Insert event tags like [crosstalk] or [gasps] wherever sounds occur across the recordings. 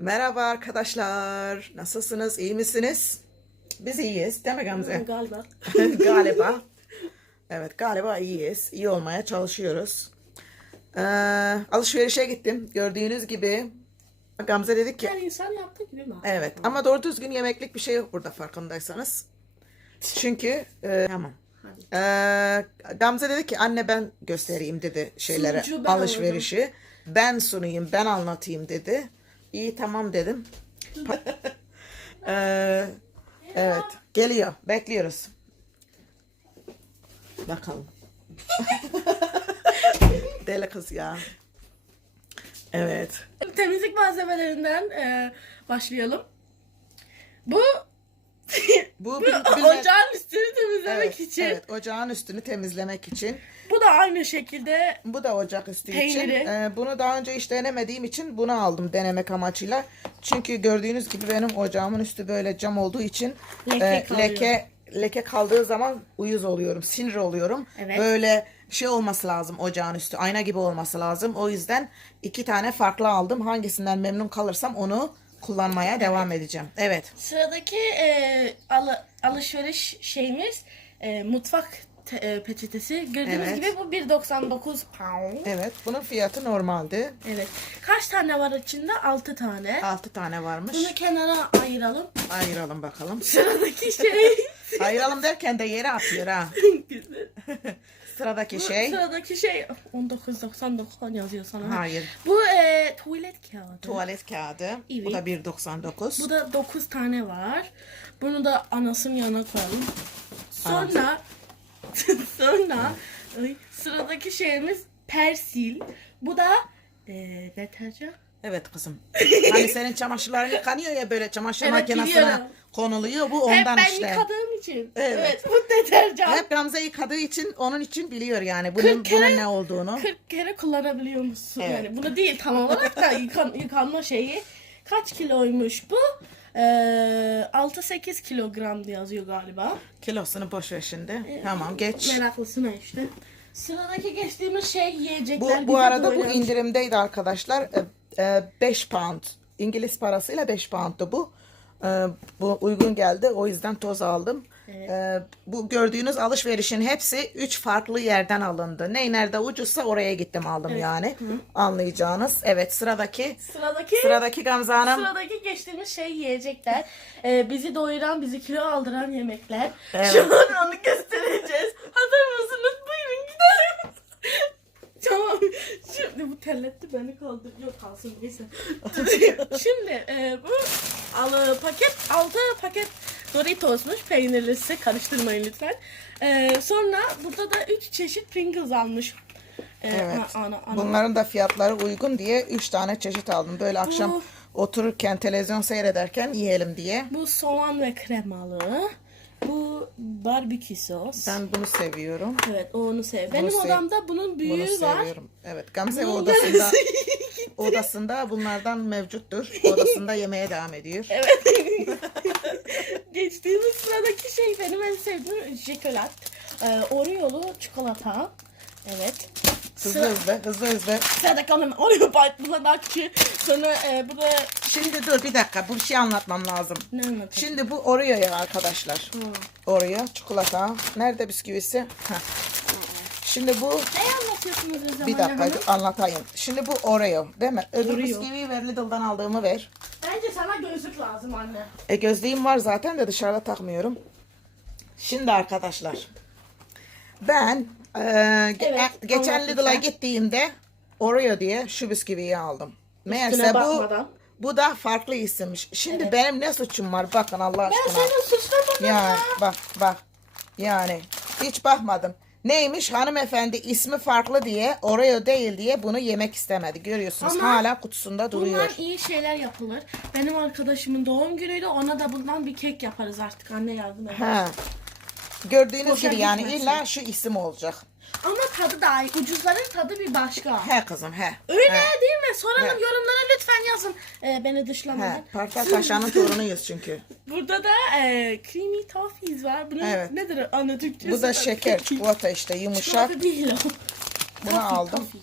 Merhaba arkadaşlar. Nasılsınız? İyi misiniz? Biz iyiyiz. Değil mi Gamze? Galiba. [laughs] galiba. [laughs] Evet galiba iyiyiz. İyi olmaya çalışıyoruz. Ee, alışverişe gittim. Gördüğünüz gibi Gamze dedik ki Her insan yaptığı gibi mi? evet ama doğru düzgün yemeklik bir şey yok burada farkındaysanız. Çünkü e, tamam. Ee, Gamze dedi ki anne ben göstereyim dedi şeylere ben alışverişi. Ben sunayım ben anlatayım dedi. İyi tamam dedim. [laughs] Ee, evet geliyor bekliyoruz. Bakalım. [laughs] Deli kız ya. Evet. Temizlik malzemelerinden e, başlayalım. Bu Bu bu bil- bilme- ocağın üstünü temizlemek evet, için. evet, ocağın üstünü temizlemek için. Bu da aynı şekilde Bu da ocak üstü Peyniri. için. Ee, bunu daha önce hiç denemediğim için bunu aldım denemek amacıyla. Çünkü gördüğünüz gibi benim ocağımın üstü böyle cam olduğu için Leke e, kalıyor. leke leke kaldığı zaman uyuz oluyorum, sinir oluyorum. Evet. Böyle şey olması lazım ocağın üstü, ayna gibi olması lazım. O yüzden iki tane farklı aldım. Hangisinden memnun kalırsam onu kullanmaya devam edeceğim. Evet. sıradaki e, alı- alışveriş şeyimiz e, mutfak e, peçetesi. Gördüğünüz Evet. gibi bu 1.99 pound. Evet. Bunun fiyatı normaldi. Evet. Kaç tane var içinde? 6 tane. 6 tane varmış. Bunu kenara ayıralım. Ayıralım bakalım. Sıradaki şey. Ayıralım derken de yere atıyor ha. [laughs] Güzel. [laughs] Sıradaki Bu şey. Sıradaki şey 19.99 yazıyor sana. Hayır. Bu e, tuvalet kağıdı. Tuvalet kağıdı. Bu Evet. da 1.99. Bu da 9 tane var. Bunu da anasının yanına koyalım. Sonra [laughs] sonra ay, sıradaki şeyimiz persil. Bu da e, deterjan. Evet kızım. [laughs] Hani senin çamaşırların yıkanıyor ya böyle çamaşır Evet, makinesine biliyorum. konuluyor. Bu Hep ondan ben işte. yıkadığım için. Evet. Evet. bu deterjan. Hep Gamze yıkadığı için onun için biliyor yani bunun, Kırk kere- bunun ne olduğunu. 40 kere kullanabiliyor musun? Evet. Yani bunu değil tam olarak da yıkan, [laughs] yıkanma şeyi. Kaç kiloymuş bu? Ee, 6-8 kilogram diye yazıyor galiba. Kilosunu boş ver şimdi. Tamam geç. Meraklısına işte. Sıradaki geçtiğimiz şey yiyecekler. Bu, bu bizi arada bu doyuran. indirimdeydi arkadaşlar. 5 pound. İngiliz parasıyla 5 pound'tu bu. E, Bu uygun geldi. O yüzden toz aldım. E, Bu gördüğünüz alışverişin hepsi 3 farklı yerden alındı. Ne nerede ucuzsa oraya gittim aldım yani. Anlayacağınız. Evet sıradaki Sıradaki sıradaki Gamze Hanım. Sıradaki geçtiğimiz şey yiyecekler. Ee, bizi doyuran, bizi kilo aldıran yemekler. Evet. Şu an onu göstereceğiz. Hazır mısınız? Buyurun gidelim. tamam. Şimdi bu terletti beni kaldırıyor kalsın neyse. [laughs] Şimdi e, bu alı paket altı paket Doritos'muş peynirlisi karıştırmayın lütfen. E, sonra burada da üç çeşit Pringles almış. E, Evet. ana- ana- ana- Bunların da fiyatları uygun diye 3 tane çeşit aldım. Böyle akşam otururken televizyon seyrederken yiyelim diye. Bu soğan ve kremalı. Bu barbekü sos. Ben bunu seviyorum. Evet o onu sev. Benim sev- odamda bunun büyüğü Bunu var. seviyorum. Evet Gamze Bunun odasında [laughs] odasında bunlardan mevcuttur. Odasında yemeye devam ediyor. [laughs] Evet. [laughs] Geçtiğimiz sıradaki şey benim en sevdiğim jekolat. Ee, Oreo'lu çikolata. Evet. Hızlı Sıra, hızlı hızlı hızlı. sıradaki onun Oreo bite bulanakçı. Sonra e, bu da Şimdi dur bir dakika bu bir şey anlatmam lazım. ne anlatayım? Şimdi bu Oreo ya arkadaşlar. Oreo çikolata. Nerede bisküvisi? Heh. Şimdi bu Ne anlatıyorsunuz o zaman? bir dakika Hanım? anlatayım. Şimdi bu Oreo değil mi? Öbür Oreo. bisküviyi ver Lidl'dan aldığımı ver. Bence sana gözlük lazım anne. E gözlüğüm var zaten de dışarıda takmıyorum. Şimdi arkadaşlar. Ben e, ge- Evet, e, geçen anlat Lidl'a lütfen. gittiğimde Oreo diye şu bisküviyi aldım. Meğerse bu bakmadan. Bu da farklı isimmiş. Şimdi Evet. benim ne suçum var bakın Allah Ben aşkına. seni suçlamadım Yani ya. bak bak. Yani hiç bakmadım. Neymiş hanımefendi ismi farklı diye Oreo değil diye bunu yemek istemedi. Görüyorsunuz Ama hala kutusunda duruyor. Bundan iyi şeyler yapılır. Benim arkadaşımın doğum günüydü. Ona da bundan bir kek yaparız artık. Anne yardım eder. Gördüğünüz Boşa gibi yani gitmesin. illa şu isim olacak. Ama tadı daha iyi. Ucuzların tadı bir başka. He kızım he. Öyle he. değil mi? Soralım He. yorumlara lütfen yazın. Ee, beni He. dışlamadan. Parfait Paşa'nın torunuyuz çünkü. [laughs] Burada da e, creamy toffees var. Bunun Evet. nedir anne Türkçesi? Bu da şeker, çikolata işte yumuşak. Çikolata değil o. Bunu Toffee, aldım. Toffee.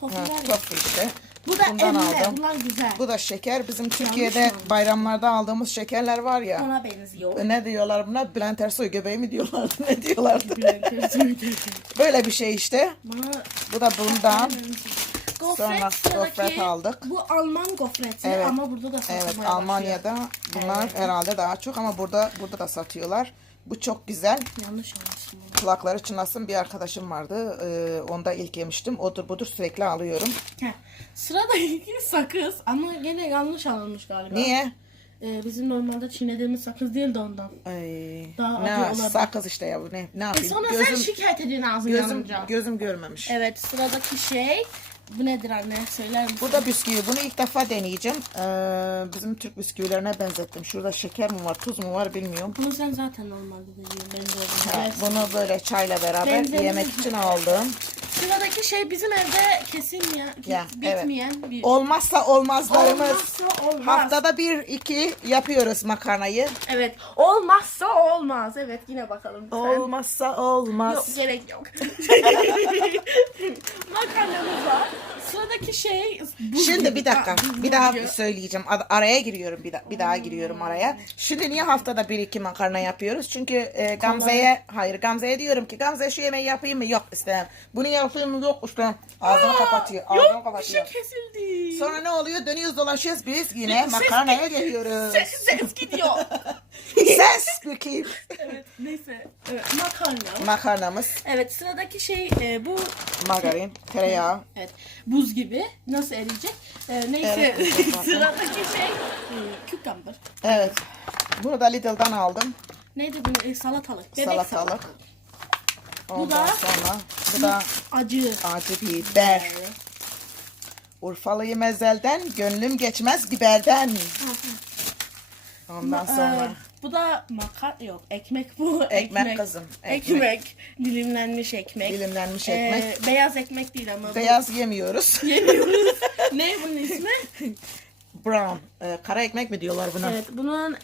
Toffee Ha, tofu işte. Bu da Bundan emme. aldım. Bunlar güzel. Bu da şeker. Bizim Türkiye'de mı? bayramlarda aldığımız şekerler var ya. Ona benziyor. Ne diyorlar buna? Bülent Ersoy göbeği mi diyorlardı? [laughs] Ne diyorlardı? Bülent Ersoy gibi. Böyle bir şey işte. Bana Bu da bundan. Sonra gofret aldık. Bu Alman gofreti Evet. ama burada da satılmaya Evet başlıyor. Almanya'da bunlar Evet. herhalde daha çok ama burada burada da satıyorlar. Bu çok güzel. Yanlış anlaşılma. Kulakları çınlasın bir arkadaşım vardı. Ee, onda ilk yemiştim. Odur budur sürekli alıyorum. Heh. Sıradaki [laughs] sakız ama gene yanlış alınmış galiba. Niye? Ee, bizim normalde çiğnediğimiz sakız değil de ondan. Ay, Daha ne acı olabilir. sakız işte ya bu ne ne E yapayım? sonra sen şikayet ediyorsun ağzın gözüm yanınca. gözüm görmemiş. Evet sıradaki şey bu nedir anne söyler misin? Bu da bisküvi. Bunu ilk defa deneyeceğim. Ee, bizim Türk bisküvilerine benzettim. Şurada şeker mi var, tuz mu var bilmiyorum. Bunu sen zaten normalde de yiyorsun. Ben de Ha. Bunu böyle çayla beraber Benzeri yemek için aldım. Sıradaki şey bizim evde kesilmeyen, Ya, evet. bitmeyen bir... Olmazsa olmazlarımız. Olmazsa olmaz. Haftada bir iki yapıyoruz makarnayı. Evet. Olmazsa olmaz. Evet yine bakalım lütfen. Olmazsa olmaz. Yok gerek yok. [laughs] [laughs] Makarnamız var. Sıradaki şey... buz Şimdi bir dakika. Aa, buz Bir daha söyleyeceğim. Ad- Araya giriyorum bir, da- bir daha giriyorum araya. Şimdi niye haftada bir iki makarna yapıyoruz? Çünkü e, Gamze'ye hayır Gamze'ye diyorum ki Gamze şu yemeği yapayım mı? Yok istemem. Bunu yapayım mı? Yok işte. Ağzını kapatıyor. Ağzını Yok bir şey kapatıyor. kesildi. Sonra ne oluyor? Dönüyoruz dolaşıyoruz biz yine Ses- makarnaya geliyoruz. Ses, ses gidiyor. [laughs] Ses bakayım. evet neyse. Evet, makarna. Makarnamız, Evet sıradaki şey e, bu margarin, tereyağı. evet buz gibi nasıl eriyecek? E, neyse Evet, [laughs] evet, zaten. sıradaki şey e, cucumber. Evet. Bunu da Lidl'dan aldım. Neydi bu? E, salatalık. Bebek Salatalık. salatalık. Ondan da- sonra bu da Acı. acı biber. Urfalı'yı mezelden, gönlüm geçmez biberden. Ondan Ma- sonra e, bu da makar yok ekmek bu. Ekmek kızım, Ekmek. ekmek. Dilimlenmiş ekmek. dilimlenmiş E, ekmek. beyaz ekmek değil ama. bu- Beyaz yemiyoruz. [laughs] Yemiyoruz. ne bunun ismi? Brown. Ee, kara ekmek mi diyorlar buna? Evet bunun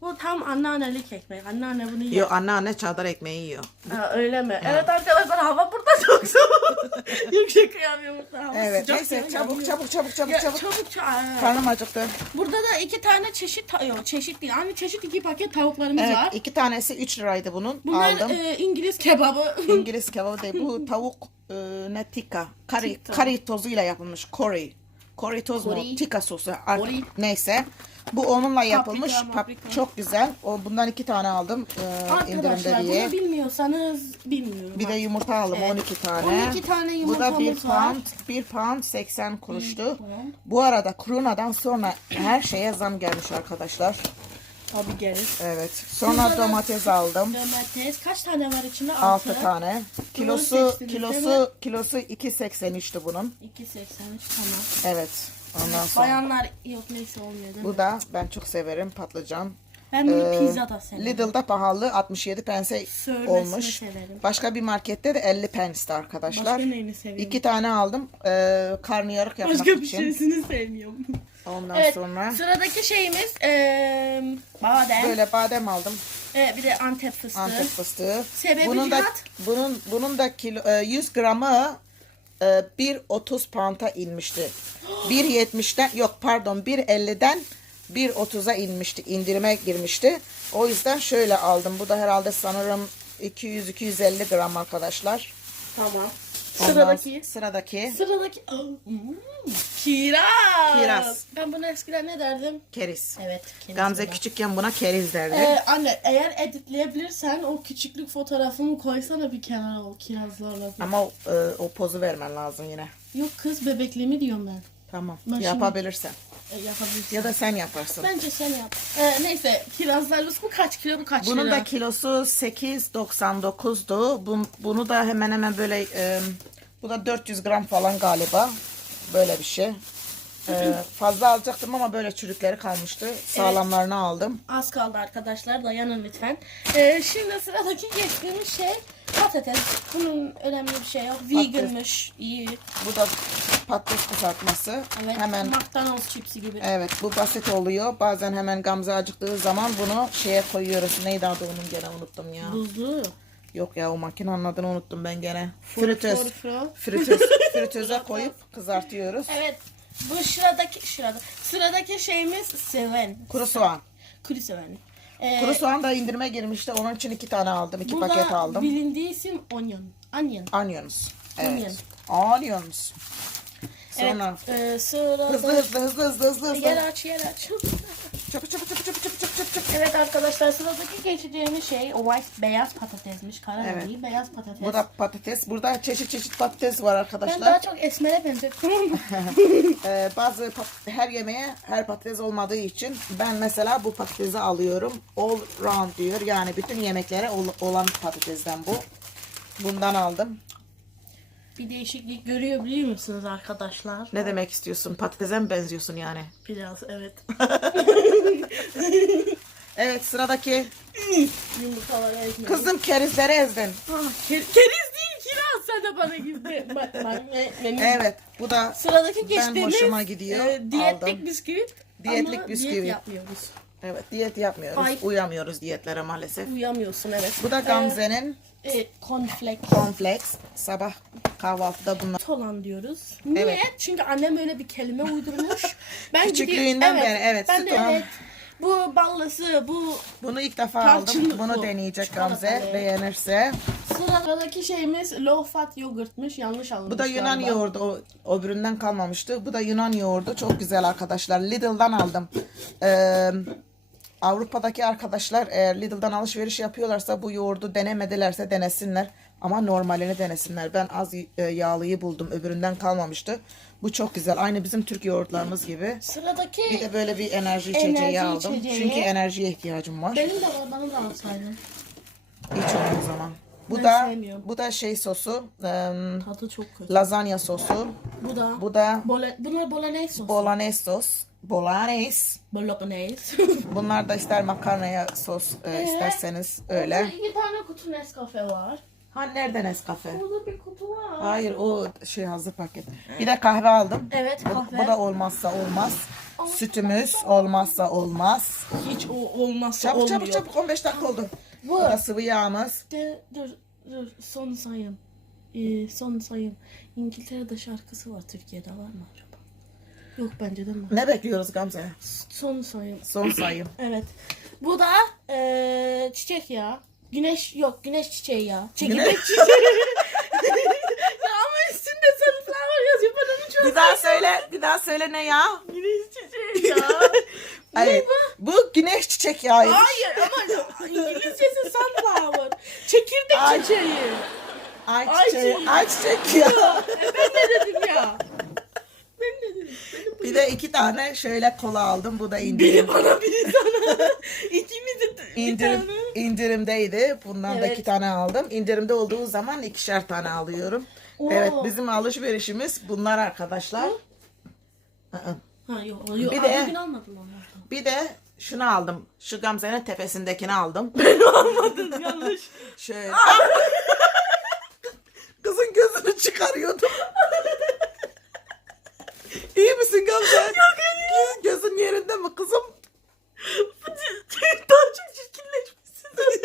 bu tam anneannelik ekmek. Anneanne bunu yiyor. Yok anneanne çavdar ekmeği yiyor. Ha, öyle mi? Evet arkadaşlar hava burada [laughs] çok soğuk. Yok şaka yapıyorum burada hava Evet sıcak neyse ya, çabuk yanıyor. çabuk çabuk çabuk Ya, çabuk. çabuk çabuk. Karnım acıktı. Burada da iki tane çeşit ta- yok çeşit değil. Aynı çeşit iki paket tavuklarımız Evet var. iki tanesi 3 liraydı bunun. Bunlar Aldım. e, İngiliz kebabı. [laughs] İngiliz kebabı değil. Bu tavuk e, ne tikka. Kari, kari tozuyla yapılmış. Curry. Curry toz mu? Tikka sosu. Ar- Curry. Neyse. Bu onunla yapılmış. Pap- paprika. çok güzel. O bundan iki tane aldım. E, indirimde Arkadaşlar diye. bunu bilmiyorsanız bilmiyorum. Bir de yumurta aldım Evet. 12 tane. 12 tane Bu da yumurtamız 1 var. pound, 1 pound 80 kuruştu. Bu arada Kruna'dan sonra her şeye zam gelmiş arkadaşlar. Tabii gelir. Evet. Sonra Burada da- domates aldım. Domates kaç tane var içinde? 6 tane. Kilosu seçtiniz, değil kilosu kilosu 2.83'tü bunun. 2.83 tamam. Evet. Ondan sonra Bayanlar yok neyse olmuyor değil mi? bu da ben çok severim patlıcan. Ben bunu Ee, pizza da severim. Lidl'da pahalı 67 pense Sövmesini olmuş. severim. Başka bir markette de 50 pensti arkadaşlar. Başka neyini seviyorum? İki tane aldım. Ee, karnıyarık yapmak Başka bir için. şeysini sevmiyorum. Ondan Evet sonra sıradaki şeyimiz eee badem. böyle badem aldım. Evet, bir de Antep fıstığı. Antep fıstığı. Sebebi bunun da bunun bunun da kilo, e, 100 gramı e, 1.30 pound'a inmişti. [gasps] 1.70'den yok pardon 1.50'den 1.30'a inmişti. indirime girmişti. O yüzden şöyle aldım. Bu da herhalde sanırım 200-250 gram arkadaşlar. Tamam. Ondan Sıradaki. sıradaki Sıradaki. Hmm, kiraz. Kiraz. Ben bunu eskiden ne derdim? keriz. Evet. kiraz Gamze dedim. küçükken buna keriz derdi. Ee, anne eğer editleyebilirsen o küçüklük fotoğrafımı koysana bir kenara o kirazlarla. Ama o, e, o pozu vermen lazım yine. Yok kız bebekliğimi diyorum ben. Tamam. Ben şimdi- Yapabilirsen. E, yapabilirsin. Ya da sen yaparsın. Bence sen yap. Ee, neyse kirazlarımız bu kaç kilo bu kaç Bunun lira? da kilosu 8.99'du. Bun, bunu da hemen hemen böyle e, bu da 400 gram falan galiba. Böyle bir şey. E, fazla alacaktım ama böyle çürükleri kalmıştı. Sağlamlarını aldım. Az kaldı arkadaşlar dayanın lütfen. Ee, şimdi sıradaki geçtiğimiz şey patates. Bunun önemli bir şey yok. Veganmış. iyi. Bu da patates kızartması. Evet. Hemen McDonald's chipsi gibi. evet bu basit oluyor. Bazen hemen Gamze acıktığı zaman bunu şeye koyuyoruz. Neydi adı onun gene unuttum ya. Buzlu. Yok ya o makinenin adını unuttum ben gene. Fritöz. Fritöz. [laughs] Fritöze koyup kızartıyoruz. Evet. Bu sıradaki sırada sıradaki şeyimiz seven. Kuru soğan. Kuru seven. Ee, Kuru soğan da indirime girmişti. Onun için iki tane aldım. iki burada paket aldım. bilindiği isim onion. Onion. Onions. Evet. Onion. Onions. Sonra Evet, e, sırada hızlı hızlı hızlı hızlı hızlı hızlı. yer aç yer aç. Çabuk çabuk çabuk çabuk çabuk çabuk çabuk. evet arkadaşlar sıradaki geçeceğimiz şey o white beyaz patatesmiş. Kara Evet. değil beyaz patates. Bu da patates. Burada çeşit çeşit patates var ben arkadaşlar. daha çok esmere benzettim. [laughs] Ee, bazı her yemeğe her patates olmadığı için ben mesela bu patatesi alıyorum. All round diyor. Yani bütün yemeklere ol- olan patatesden bu. Bundan aldım. Bir değişiklik görüyor biliyor musunuz arkadaşlar? Ne demek istiyorsun? Patatese mi benziyorsun yani? Biraz evet. [laughs] Evet sıradaki Yumurtaları ezmedim. kızım kerizleri ezdin. Ah, ker- keriz değil kiraz sen de bana gibi. Bak, bak, ne- benim- Evet bu da Sıradaki Ben geçtiğimiz hoşuma gidiyor, e, diyetlik aldım. bisküvit. Diyetlik ama bisküvit. diyet yapmıyoruz. evet diyet yapmıyoruz. Ay. Uyamıyoruz diyetlere maalesef. Uyamıyorsun evet. Bu da Gamze'nin E, e, cornflakes. cornflakes. Sabah kahvaltıda bunlar. Olan diyoruz. Niye? Evet. Çünkü annem öyle bir kelime uydurmuş. [laughs] Ben Küçüklüğünden gidiyorum- beri, evet, Ben de evet. Bu ballısı, bu Bunu ilk defa Tarçınlı aldım. Bunu bu. deneyecek Çikolatalı. Gamze. Beğenirse. sıradaki şeyimiz low fat yogurtmuş. Yanlış alınmış Bu da Yunan galiba. yoğurdu. O, o üründen kalmamıştı. Bu da Yunan yoğurdu. Çok güzel arkadaşlar. Lidl'dan aldım. Ee, Avrupa'daki arkadaşlar eğer Lidl'dan alışveriş yapıyorlarsa bu yoğurdu denemedilerse denesinler. Ama normalini denesinler. Ben az e, yağlıyı buldum. Öbüründen kalmamıştı. Bu çok güzel. Aynı bizim Türk yoğurtlarımız gibi. Sıradaki Bir de böyle bir enerji içeceği Enerji aldım. içeceği. Çünkü enerjiye ihtiyacım var. benim de var, bana da alsaydın. İç onu o zaman. Bu Ben da sevmiyorum. bu da şey sosu. em, Tadı çok kötü. lazanya sosu. Bu da Bu da Bole, bunlar bolognese sosu. bolognese sos. Bolognese. Bolognese. [laughs] Bunlar da ister makarnaya sos e, isterseniz öyle. İki tane kutu Nescafe var. Ha nerede Nescafe? Burada bir kutu var. Hayır o şey hazır paket. Bir de kahve aldım. Evet, Bu, kahve. bu da olmazsa olmaz. Sütümüz olmazsa olmaz. Hiç o olmazsa Çabuk olmuyor. çabuk çabuk 15 dakika oldu. Bu. Bu da sıvı yağımız. De, dur dur son sayın. Ee, son sayın. İngiltere'de şarkısı var Türkiye'de var mı? Yok bence de mi? Ne bekliyoruz Gamze? Son sayın. Son sayım. [clears throat] Evet. Bu da eee çiçek yağı. Güneş yok güneş çiçeği yağı. Çekirdek çiçeği. [laughs] ya ama üstünde sunflower yazıyor. Ben onu çok bir daha söyle. Bir daha söyle ne ya? Güneş çiçeği yağı. [laughs] Hayır. Bu güneş çiçek yağı. Hayır ama İngilizcesi sunflower. Çekirdek Ay. çiçeği. Ay çiçeği. Ay çiçek ya. E, ben ne dedim ya? Ben ne dedim? Benim bu- Bir de iki tane şöyle kola aldım. Bu da Biri indirim. bana biri sana. [laughs] İkimiz de bir İndirim, tane. indirimdeydi. Bundan da Evet. iki tane aldım. İndirimde olduğu zaman ikişer tane alıyorum. Oo. Evet bizim alışverişimiz bunlar arkadaşlar. Aa. Ha yok yok. Bir Bir de- bugün almadım onlardan. Bir de şunu aldım. Şu Gamze'nin tepesindekini aldım. [laughs] Almadın yanlış. Şöyle. [laughs] Kızın gözünü çıkarıyordum. İyi misin Gamze? Yok Göz, gözün yerinde mi kızım? Daha çok çirkinleşmişsiniz.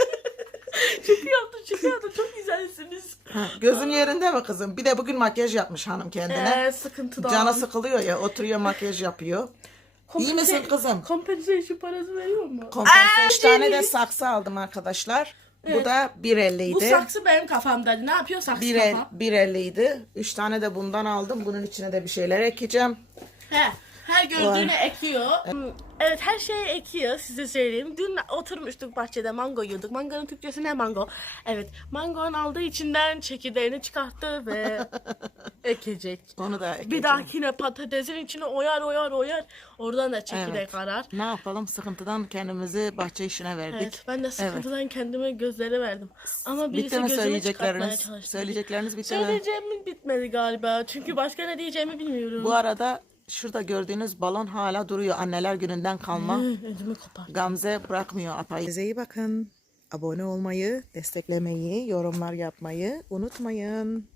[laughs] şaka yaptım şaka yaptım. Çok güzelsiniz. Gözün yerinde mi kızım? Bir de bugün makyaj yapmış hanım kendine. Eee sıkıntıdan. Canı sıkılıyor ya oturuyor makyaj yapıyor. İyi misin kızım? Compensation parası veriyor mu? Kompense Aa, 3 tane de saksı aldım arkadaşlar. Bu Evet. da 1.50 Bu idi. saksı benim kafamdaydı. Ne yapıyor saksı 1.50 kafa? 1.50 idi. 3 tane de bundan aldım. Bunun içine de bir şeyler ekeceğim. He. Her gördüğüne ekiyor. Evet her şeye ekiyor size söyleyeyim. Dün oturmuştuk bahçede mango yiyorduk. Mangonun Türkçesi ne mango? Evet mangonun aldığı içinden çekirdeğini çıkarttı ve [laughs] ekecek. Onu da ekeceğim. Bir dahakine patatesin içine oyar oyar oyar. Oradan da çekirdek Evet. arar. Ne yapalım? Sıkıntıdan kendimizi bahçe işine verdik. Evet, ben de sıkıntıdan kendime gözleri verdim. Ama birisi Bitti mi gözümü çıkartmaya söyleyecekleriniz? çalıştı. Söyleyecekleriniz bitti mi? Söyleyeceğim bitmedi galiba. Çünkü başka ne diyeceğimi bilmiyorum. Bu arada şurada gördüğünüz balon hala duruyor. Anneler gününden kalma. Hı, Ödümü kopar. Gamze bırakmıyor apayı. Size iyi bakın. Abone olmayı, desteklemeyi, yorumlar yapmayı unutmayın.